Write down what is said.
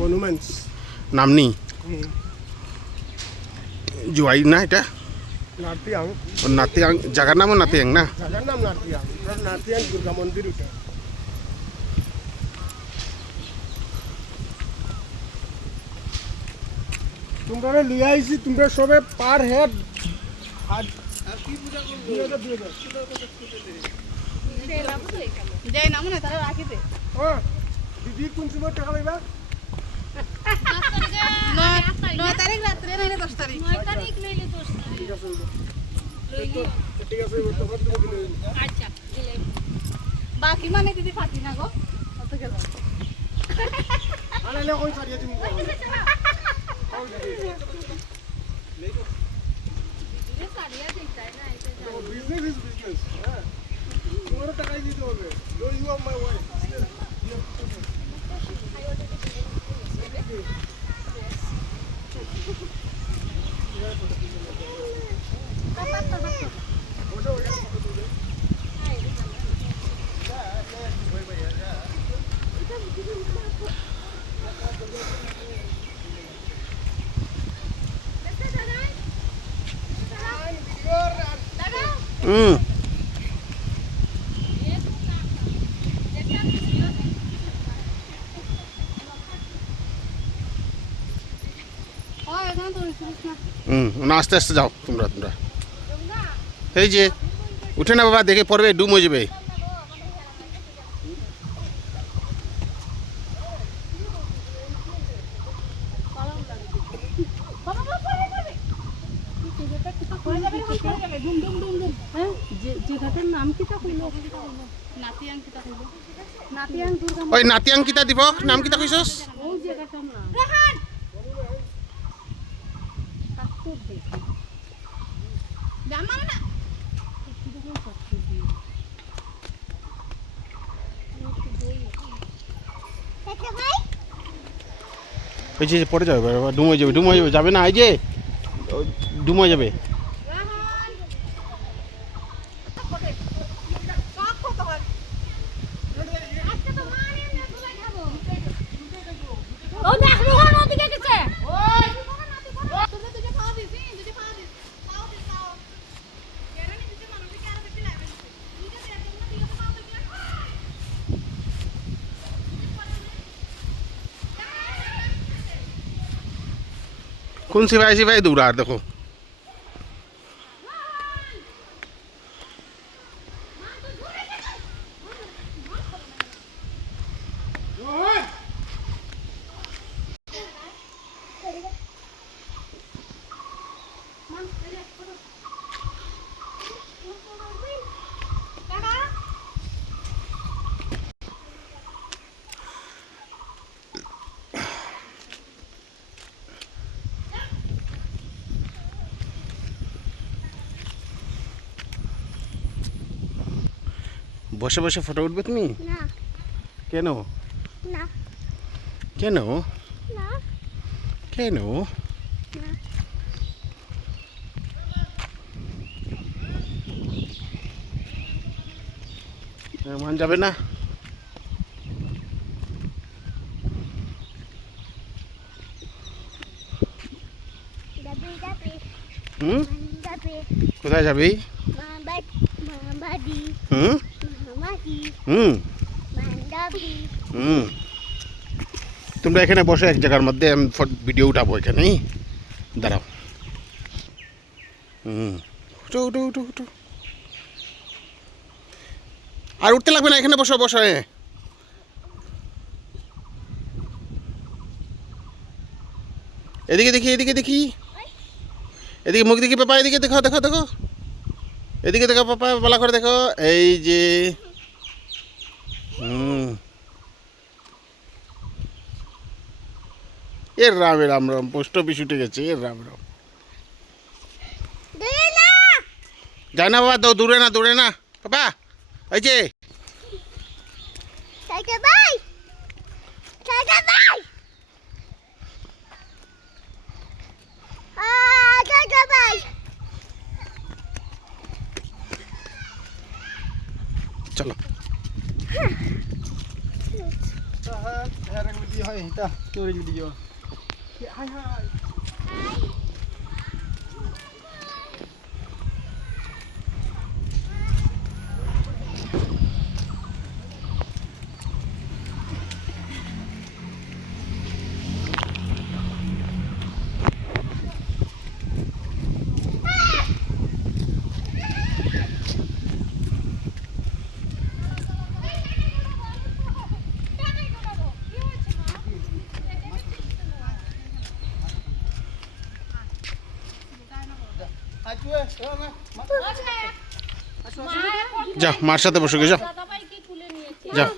monuments নামনি জুয়াই না এটা নাতিয়াং নাতিয়াং জায়গার নামও নাতিয়াং না জায়গার নাম নাতিয়াং নাতিয়াং দুর্গা মন্দির ওটা তোমরা লিয়ে আইছি তোমরা সবে পার হেড আর কি পূজা করবে যাই নাম না তারা রাখি দে ও দিদি কোন সময় টাকা পাইবা 9 তারিখ রাত্রে নাইলে 10 তারিখ 9 তারিখ নাইলে 10 তারিখ ঠিক আছে ঠিক আছে তখন তুমি কিনে আচ্ছা দিলে বাকি মানে দিদি ফাটি না গো কত গেল আনালে কোন সারিয়া তুমি দিলে সারিয়া দিতাই না এটা বিজনেস ইজ বিজনেস হ্যাঁ তোমার টাকাই দিতে হবে ইউ আর মাই ওয়াইফ হুম ও এখানে তো রিসিভ না না আস্তে আস্তে যাও তোমরা এই যে উঠে না বাবা দেখে পড়বে ডুম হয়ে যাবে যে ঘাটের নাম কিটা কইলো নাতিয়াং কিতা কইলো নাতিয়াং দুর্গা ওই নাতিয়াং কিতা দিব নাম কিতা কইছস ওই জায়গাটার নাম কাকুর দেখ জামান না ওই যে পড়ে যাবে বাবা ডুম হয়ে যাবে যাবে না এই যে ডুম হয়ে যাবে ও দেখ রোহন ওদিকে গেছে তুমি তুই খাওয়া দিছি যদি খাওয়া দিস খাও দিস খাও কেন নি দিতে মানুষ কি আর বেশি লাগবে ঠিক আছে একদম না ঠিক আছে খাও দিস কোন সিপাহি দৌড়া আর দেখো বসে বসে ফটো উঠবে তুমি না কেন না কেন না কেন মান যাবে না যাবি যাবি হুম যাবি কোথায় যাবি মামাদি হুম মামাদি হুম মান্দাবি হুম তোমরা এখানে বসে এক জায়গার মধ্যে আমি ভিডিও উঠাবো এখানেই দাঁড়াও হুম উঠো উঠো উঠো উঠো আর উঠতে লাগবে না এখানে বসো বসো এদিকে দেখি এদিকে দেখি এদিকে মুখ দেখি পাপা এদিকে দেখো দেখো দেখো এদিকে দেখো পাপা ভালো করে দেখো এই যে এর রাম রাম রাম পোস্ট অফিস উঠে গেছে এর রাম রাম যায় না বাবা দৌড়ে না পাপা এই যে tata bye tata bye tata bye চলো হ্যাঁ হ্যাঁ এক মিনিট হয় এটা স্টোরেজ ভিডিও হাই হাই যাও মার সাথে বসে গে যাও দাদাভাইকে তুলে নিয়েছে যাও